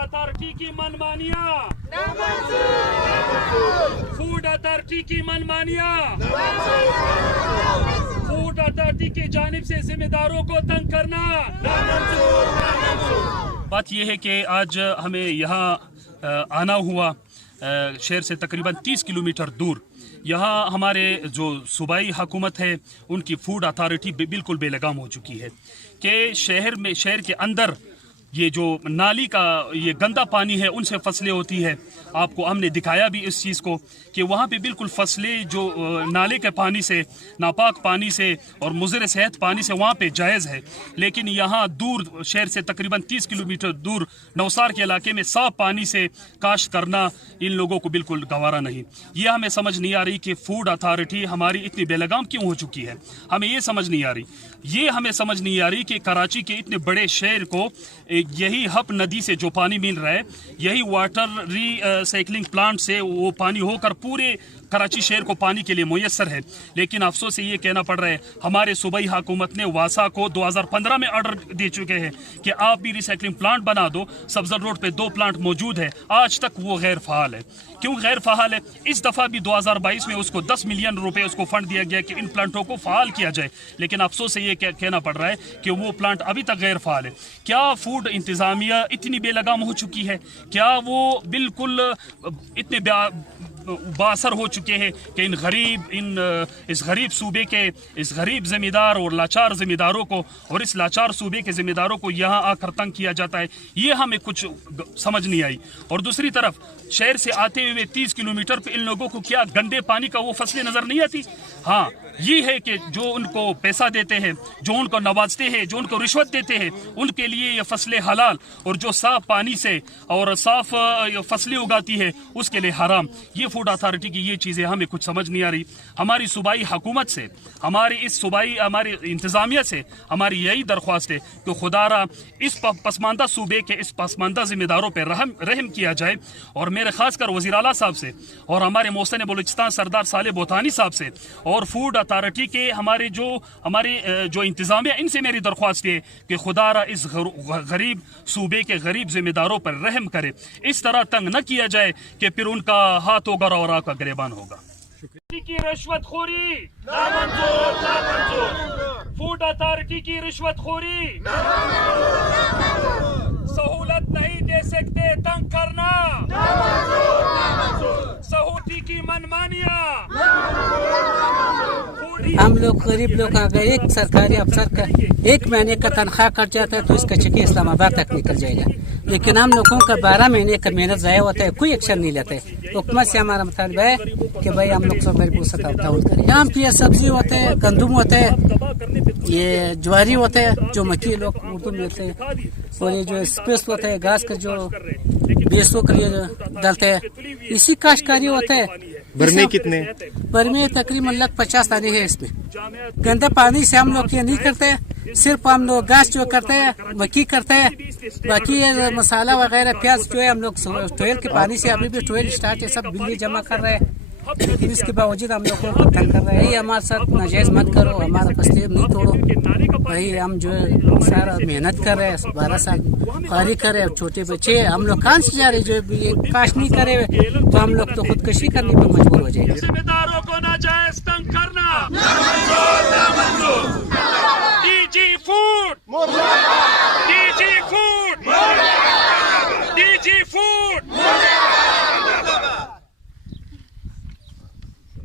Authority की मनमानियां, food authority की मनमानियां, food authority की जानिब से जिम्मेदारों को तंग करना। बात यह है कि आज हमें यहाँ आना हुआ शहर से तकरीबन 30 किलोमीटर दूर। यहाँ हमारे जो सूबाई हुकूमत है उनकी फूड अथॉरिटी बिल्कुल बेलगाम हो चुकी है कि शहर के अंदर ये जो नाली का ये गंदा पानी है उनसे फसलें होती है। आपको हमने दिखाया भी इस चीज़ को कि वहाँ पे बिल्कुल फसलें जो नाले के पानी से, नापाक पानी से और मुज़र सेहत पानी से वहाँ पे जायज़ है, लेकिन यहाँ दूर शहर से तकरीबन 30 किलोमीटर दूर नवसार के इलाके में साफ पानी से काश्त करना इन लोगों को बिल्कुल गवारा नहीं। ये हमें समझ नहीं आ रही कि फूड अथॉरिटी हमारी इतनी बेलगाम क्यों हो चुकी है, हमें ये समझ नहीं आ रही। ये हमें समझ नहीं आ रही कि कराची के इतने बड़े शहर को यही हप नदी से जो पानी मिल रहा है, यही वाटर रिसाइकलिंग प्लांट से वो पानी होकर पूरे कराची शहर को पानी के लिए मुयस्सर है। लेकिन अफसोस से ये कहना पड़ रहा है हमारे सूबाई हुकूमत ने वासा को 2015 में ऑर्डर दे चुके हैं कि आप भी रिसाइकलिंग प्लांट बना दो। सब्ज़र रोड पे 2 प्लांट मौजूद है, आज तक वो गैर फ़ाल है। क्यों गैर फ़ाल है? इस दफ़ा भी 2022 में उसको 10 मिलियन रुपए उसको फंड दिया गया कि इन प्लांटों को फ़ाल किया जाए, लेकिन अफसोस से ये कहना पड़ रहा है कि वो प्लांट अभी तक गैर फ़ाल है। क्या फूड इंतज़ामिया इतनी बेलगाम हो चुकी है? क्या वो बिल्कुल इतने बासर हो चुके हैं कि इस गरीब सूबे के इस गरीब ज़मींदार और लाचार ज़मींदारों को और इस लाचार सूबे के ज़मींदारों को यहाँ आकर तंग किया जाता है? ये हमें कुछ समझ नहीं आई। और दूसरी तरफ शहर से आते हुए 30 किलोमीटर पे इन लोगों को क्या गंदे पानी का वो फसलें नज़र नहीं आती? हाँ, ये है कि जो उनको पैसा देते हैं, जो उनको नवाजते हैं, जो उनको रिश्वत देते हैं, उनके लिए ये फसलें हलाल, और जो साफ पानी से और साफ फसलें उगाती है उसके लिए हराम। ये फूड अथॉरिटी की ये चीज़ें हमें कुछ समझ नहीं आ रही। हमारी सूबाई हुकूमत से, हमारी इंतज़ामिया से हमारी यही दरख्वास्त है कि खुदारा इस पसमानदा सूबे के इस पसमानदा ज़िम्मेदारों पर रहम किया जाए। और मेरे खास कर वज़ीर आला साहब से और हमारे मोहसिन बलूचिस्तान सरदार साले बोतानी साहब से और फूड अथॉरिटी के हमारे जो इंतज़ामिया, इनसे मेरी दरख्वास्त है कि खुदारा इस गरीब सूबे के गरीब ज़िम्मेदारों पर रहम करे। इस तरह तंग न किया जाए कि फिर उनका हाथ होगा और आपका गिरबान होगा। की रिश्वतखोरी फूड अथॉरिटी की रिश्वतखोरी, सहूलत नहीं दे सकते, तंग करना, सहूलती की मनमानियां। हम लोग गरीब लोग अगर एक सरकारी अफसर का 1 महीने का तनख्वाह कट जाता है तो इसका चेक इस्लामाबाद तक निकल जाएगा, लेकिन हम लोगों का 12 महीने का मेहनत ज़ाया होता है, कोई एक्शन नहीं लेते। हुकूमत से हमारा मुतालबा है कि भाई हम लोग सब गरीबों से ताउन करें। यहाँ पे सब्जी होते हैं, गंदम होते हैं, ये ज्वारी होते हैं जो मक्की लोग उर्दू में होते हैं, और ये जो स्पेस होते हैं घास का जो बेसों के लिए डालते हैं, इसी काश्तकारी होते हैं। बरमे कितने? बरमे तकरीबन 50 दाने हैं इसमें। गंदे पानी से हम लोग ये नहीं करते, सिर्फ हम लोग घास जो करते हैं, मक्की करते हैं, बाकी मसाला वगैरह प्याज जो है हम लोग टोयल के पानी से, अभी भी टोयल स्टार्ट है, सब बिजली जमा कर रहे हैं, लेकिन इसके बावजूद हम लोग को तंग कर रहे हैं। हमारे साथ नाजायज़ मत करो, हमारा फसलें नहीं तोड़ो भाई। हम जो है सारा मेहनत कर रहे हैं, 12 साल खारी कर रहे हैं, छोटे बच्चे हम लोग कहाँ से जा रहे, जो ये काश नहीं करे तो हम लोग तो खुदकशी करने पर मजबूर हो जाएंगे। जिम्मेदारों को नाजायज़ तंग करना, DG फूड